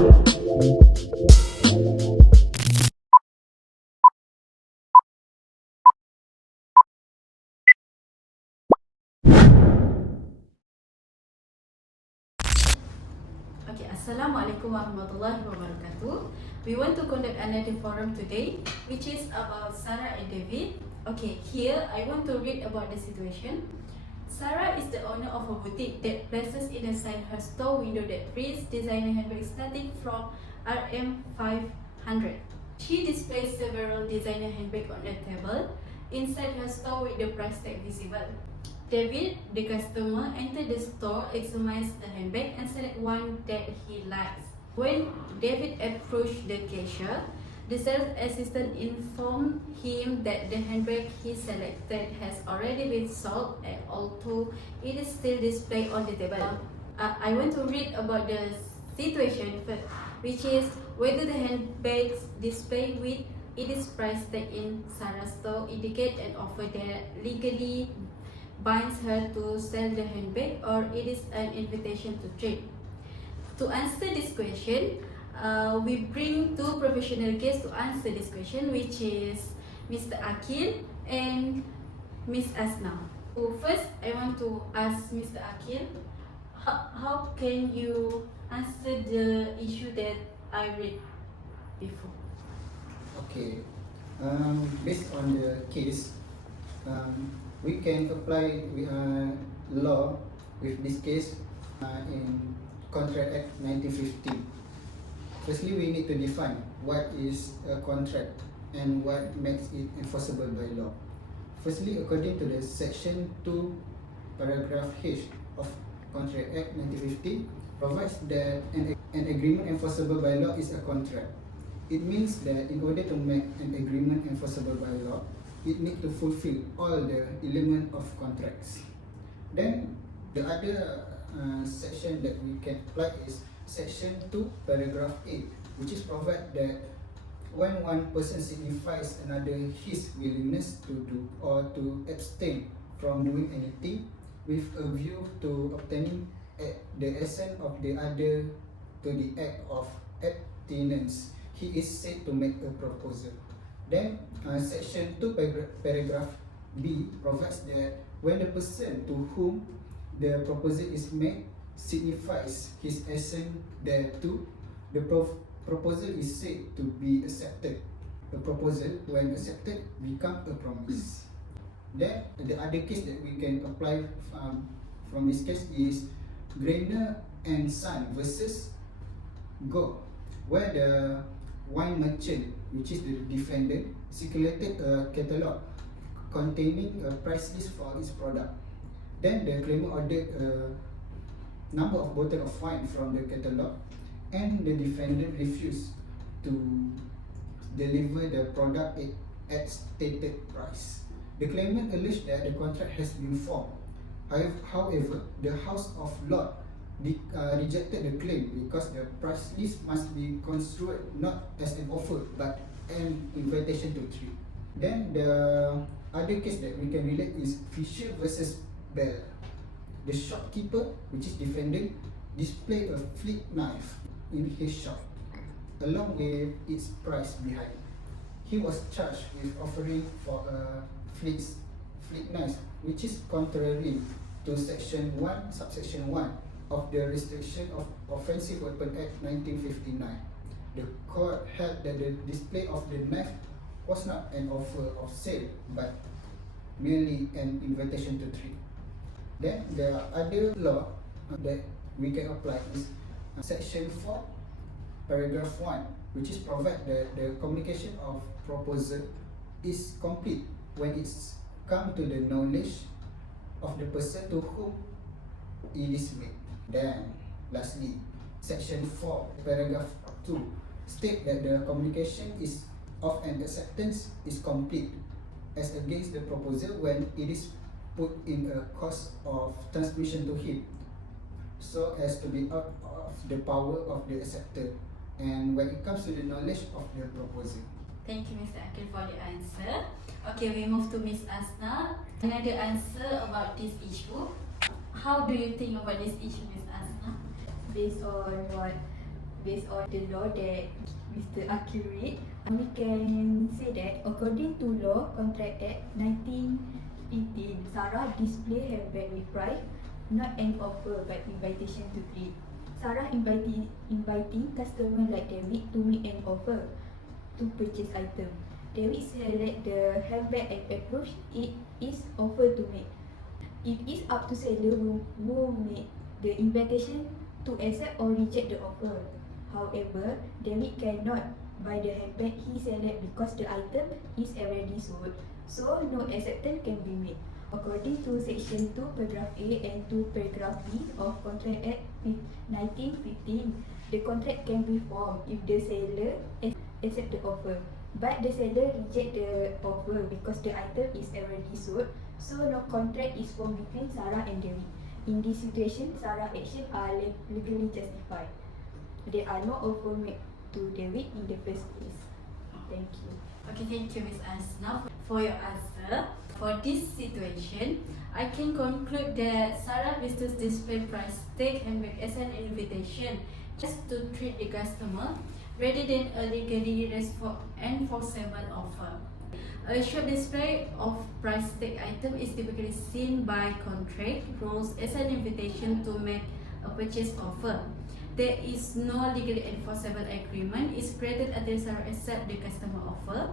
Okay, Assalamualaikum warahmatullahi wabarakatuh. We want to conduct another forum today, which is about Sarah and David. Okay, here I want to read about the situation. Sarah is the owner of a boutique that places inside her store window that reads designer handbags starting from RM500. She displays several designer handbags on the table inside her store with the price tag visible. David, the customer, entered the store, examines the handbag, and select one that he likes. When David approached the cashier, the sales assistant informed him that the handbag he selected has already been sold, although it is still displayed on the table. I want to read about the situation first, which is whether the handbags displayed with its price tag in Sarah's store indicate an offer that legally binds her to sell the handbag, or it is an invitation to trade. To answer this question, we bring two professional guests to answer this question, which is Mr. Akil and Miss Asna. So first, I want to ask Mr. Akil, how can you answer the issue that I read before? Okay, based on the case, we can apply law with this case in Contract Act 1950. Firstly, we need to define what is a contract and what makes it enforceable by law. Firstly, according to the Section 2, Paragraph H of Contract Act 1950, provides that an agreement enforceable by law is a contract. It means that in order to make an agreement enforceable by law, it needs to fulfill all the elements of contracts. Then the other section that we can apply is Section 2, Paragraph 8, which is provide that when one person signifies another his willingness to do or to abstain from doing anything with a view to obtaining the assent of the other to the act of abstinence, he is said to make a proposal. Then Section 2, Paragraph B provides that when the person to whom the proposal is made signifies his assent thereto, the proposal is said to be accepted. A proposal, when accepted, becomes a promise. Then the other case that we can apply from this case is Grainer and Son versus Go, where the wine merchant, which is the defendant, circulated a catalogue containing a price list for its product. Then the claimant ordered a number of bottles of wine from the catalogue, and the defendant refused to deliver the product at stated price. The claimant alleged that the contract has been formed. However, the House of Lords rejected the claim because the price list must be construed not as an offer but an invitation to trade. Then the other case that we can relate is Fisher versus Bell. The shopkeeper, which is defendant, displayed a flint knife in his shop along with its price behind. He was charged with offering for a flint knife, which is contrary to Section 1, Subsection 1 of the Restriction of Offensive Weapon Act 1959. The court held that the display of the knife was not an offer of sale but merely an invitation to trade. Then the other law that we can apply is Section 4, Paragraph 1, which is provide that the communication of proposal is complete when it's come to the knowledge of the person to whom it is made. Then, lastly, Section 4, Paragraph 2 state that the communication is of an acceptance is complete as against the proposal when it is put in a course of transmission to him, so as to be out of the power of the acceptor, and when it comes to the knowledge of the proposal. Thank you, Mr. Akil, for the answer. Okay, we move to Miss Asna. Another answer about this issue. How do you think about this issue, Miss Asna? Based on what based on the law that Mr. Akil read, we can say that according to law, Contract Act 1915, Sarah display handbag with price, not an offer but invitation to trade. Sarah inviting customer like David to make an offer to purchase item. David select the handbag and approach it is offer to make. It is up to seller who make the invitation to accept or reject the offer. However, David cannot buy the handbag he select because the item is already sold, so no acceptance can be made. According to Section 2, Paragraph A and 2, Paragraph B of Contract Act 1915, the contract can be formed if the seller accept the offer, but the seller reject the offer because the item is already sold, so no contract is formed between Sarah and David. In this situation, Sarah's actions are legally justified. There are no offer made to David in the first place. Thank you. Okay, thank you, Ms. Asna, for your answer. For this situation, I can conclude that Sarah business display price tag handbag as an invitation just to treat the customer rather than a legally enforceable offer. A shop display of price tag item is typically seen by contract rules as an invitation to make a purchase offer. There is no legally enforceable agreement is created until Sarah accepts the customer offer,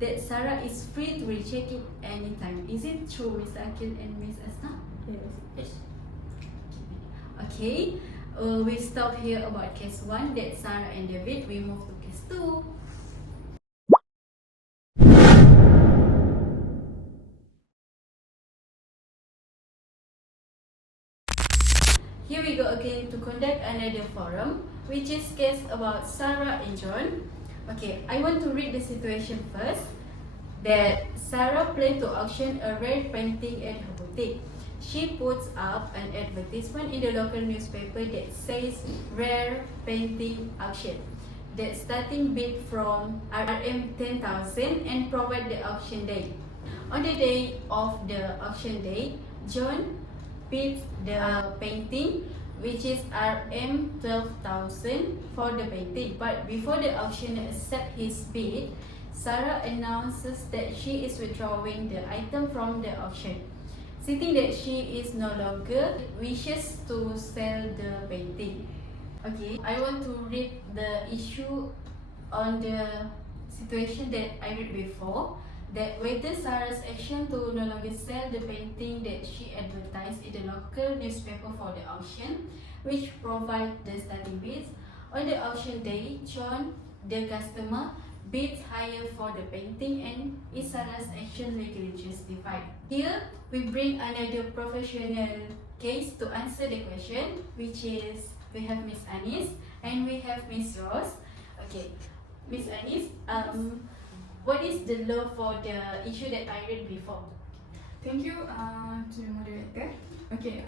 that Sarah is free to reject it anytime. Is it true, Mr. Akil and Ms. Asna? Yes. Okay, we stop here about case 1, that Sarah and David. We move to case 2. Here we go again to conduct another forum, which is case about Sarah and John. Okay, I want to read the situation first. That Sarah planned to auction a rare painting at her boutique. She puts up an advertisement in the local newspaper that says rare painting auction. That starting bid from RM 10,000 and provide the auction date. On the day of the auction day, John bids the painting, which is RM 12,000 for the painting. But before the auctioneer accepts his bid, Sarah announces that she is withdrawing the item from the auction, stating that she is no longer wishes to sell the painting. Okay, I want to read the issue on the situation that I read before, that whether Sarah's action to no longer sell the painting that she advertised in the local newspaper for the auction, which provide the starting bids. On the auction day, John, the customer, bids higher for the painting, and is Sarah's action legally justified? Here, we bring another professional case to answer the question, which is we have Miss Anis and we have Miss Rose. Okay, Miss Anis, what is the law for the issue that I read before? Thank you to the moderator. Okay,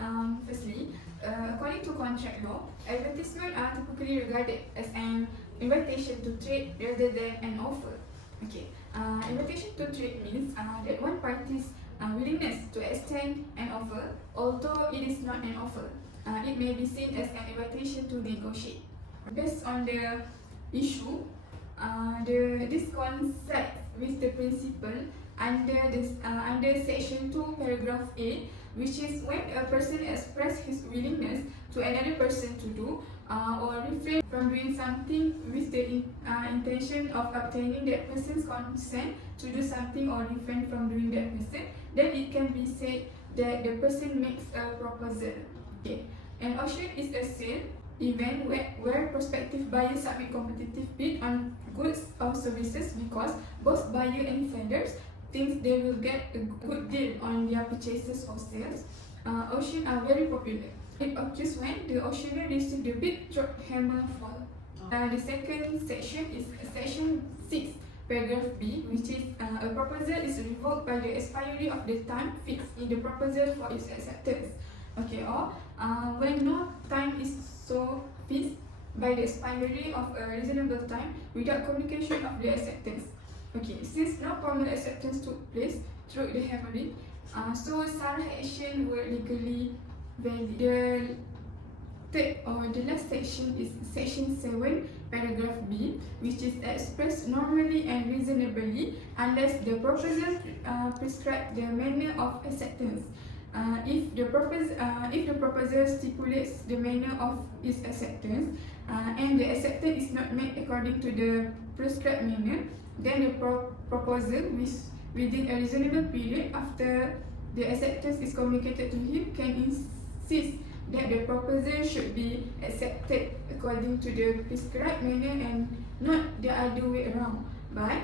firstly, according to contract law, advertisements are typically regarded as an invitation to trade rather than an offer. Okay, invitation to trade means that one party's willingness to extend an offer, although it is not an offer. It may be seen as an invitation to negotiate. Based on the issue, this coincides with the principle under Section 2, Paragraph A, which is when a person expresses his willingness to another person to do or refrain from doing something with the intention of obtaining that person's consent to do something or refrain from doing that person, then it can be said that the person makes a proposal. Okay. An auction is a sale event where prospective buyers submit competitive bid on goods or services because both buyer and vendors think they will get a good deal on their purchases or sales. Auctions are very popular. It occurs when the auctioneer receives the bid, drop, hammer, fall. The second section is Section 6, Paragraph B, which is a proposal is revoked by the expiry of the time fixed in the proposal for its acceptance. Okay, or when no time is so fixed by the expiry of a reasonable time without communication of the acceptance. Okay, since no formal acceptance took place through the hammering, so Sarah's action were legally valid. The third or the last section is section 7, paragraph B, which is expressed normally and reasonably unless the proposal prescribes the manner of acceptance. If the proposal stipulates the manner of its acceptance and the acceptance is not made according to the prescribed manner, then the proposal within a reasonable period after the acceptance is communicated to him can insist that the proposal should be accepted according to the prescribed manner and not the other way around. But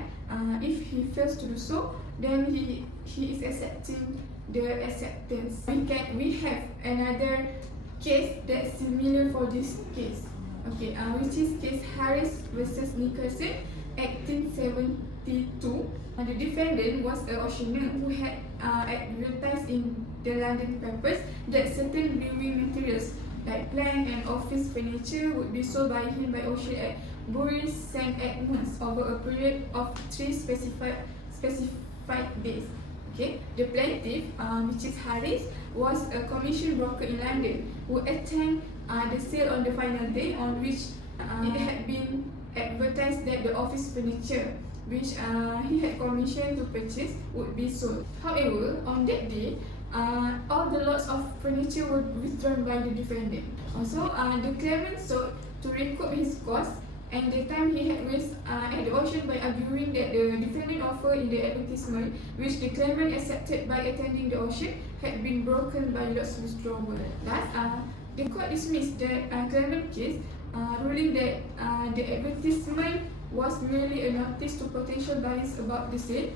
if he fails to do so, then he is accepting the acceptance. We have another case that's similar for this case. Okay, which is case Harris versus Nicholson, 1872. The defendant was an auctioneer who had advertised in the London papers that certain viewing materials like plant and office furniture would be sold by him by auction at Bury St Edmunds over a period of 3 specified days. Okay, the plaintiff, which is Harris, was a commission broker in London who attended the sale on the final day on which it had been advertised that the office furniture which he had commissioned to purchase would be sold. However, on that day, all the lots of furniture were withdrawn by the defendant. Also, the claimant sought to recoup his costs and the time he had wasted at the auction by arguing that the defendant offer in the advertisement, which the claimant accepted by attending the auction, had been broken by lots withdrawal. Thus, the court dismissed the claimant case, ruling that the advertisement was merely a notice to potential buyers about the sale,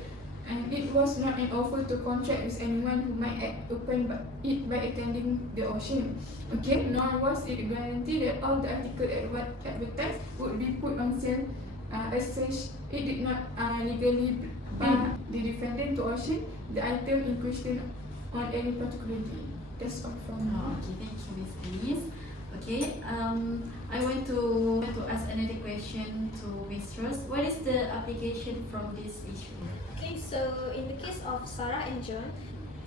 and it was not an offer to contract with anyone who might open it by attending the auction. Okay, nor was it a guarantee that all the articles advertised would be put on sale, as such it did not legally bind the defendant to auction the item in question on any particular day. That's all from me. Okay, thank you, Miss Anis. Okay, I want to ask another question to Miss Rose. What is the application from this issue? Okay, so in the case of Sarah and John,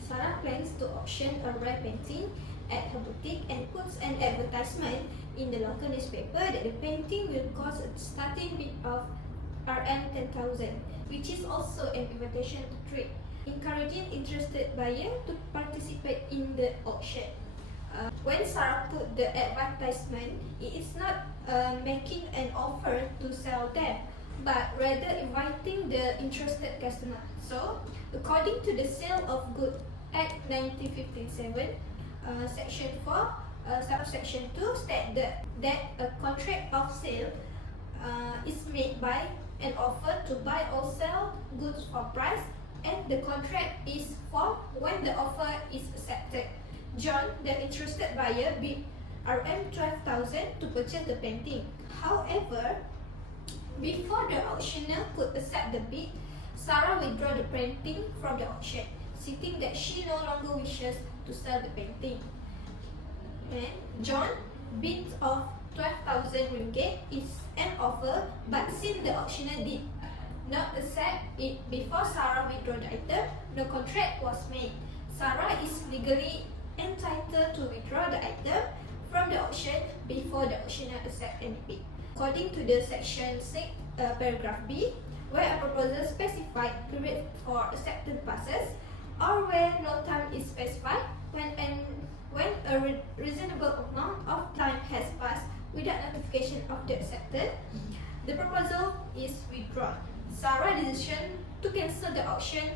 Sarah plans to auction a rare painting at her boutique and puts an advertisement in the local newspaper that the painting will cost a starting bid of Rm10,000, which is also an invitation to trade, encouraging interested buyer to participate in the auction. When Sarah put the advertisement, it is not making an offer to sell them, but rather inviting the interested customer. So, according to the Sale of Goods Act 1957, Section 4, subsection 2 states that a contract of sale is made by an offer to buy or sell goods for price, and the contract is formed when the offer is accepted. John, the interested buyer, bid Rm12,000 to purchase the painting. However, before the auctioneer could accept the bid, Sarah withdrew the painting from the auction, stating that she no longer wishes to sell the painting. And John, bid of 12,000 ringgit is an offer, but since the auctioneer did not accept it before Sarah withdrew the item, no contract was made. Sarah is legally entitled to withdraw the item from the auction before the auctioneer accepts any bid. According to the section 6, paragraph B, where a proposal specified period for acceptance passes, or where no time is specified, when a reasonable amount of time has passed without notification of the acceptance, the proposal is withdrawn. Sarah's decision to cancel the auction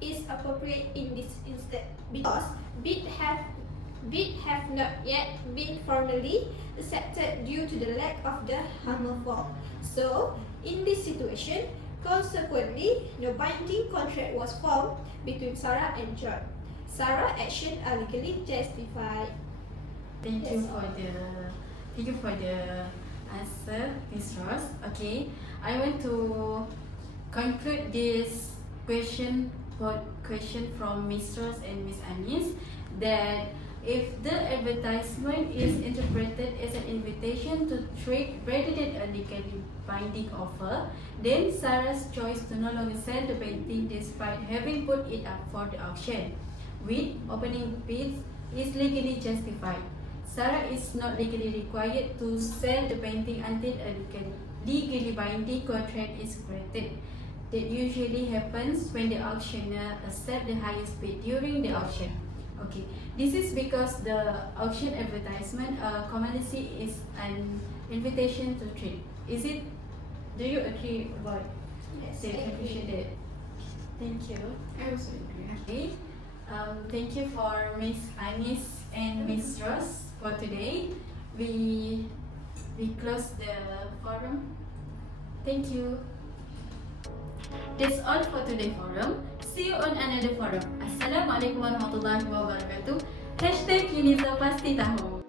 is appropriate in this instance because bid have not yet been formally accepted due to the lack of the hammer form. So, in this situation, consequently, no binding contract was formed between Sarah and John. Sarah's actions are legally justified. Thank you for the answer, Miss Rose. Okay, I want to conclude this question from Miss Rose and Miss Anis that if the advertisement is interpreted as an invitation to trade rather than a legally binding offer, then Sarah's choice to no longer sell the painting despite having put it up for the auction with opening bids is legally justified. Sarah is not legally required to sell the painting until a legally binding contract is granted. That usually happens when the auctioneer accepts the highest bid during the auction. Okay, this is because the auction advertisement commonly see is an invitation to trade. Is it? Do you agree about Yes, the I conclusion agree. that? Thank you. I also agree. Okay. Thank you for Miss Anis and Miss Rose for today. We close the forum. Thank you. That's all for today's forum. See you on another forum. Assalamualaikum warahmatullahi wabarakatuh. #Yunisa Pasti Tahu.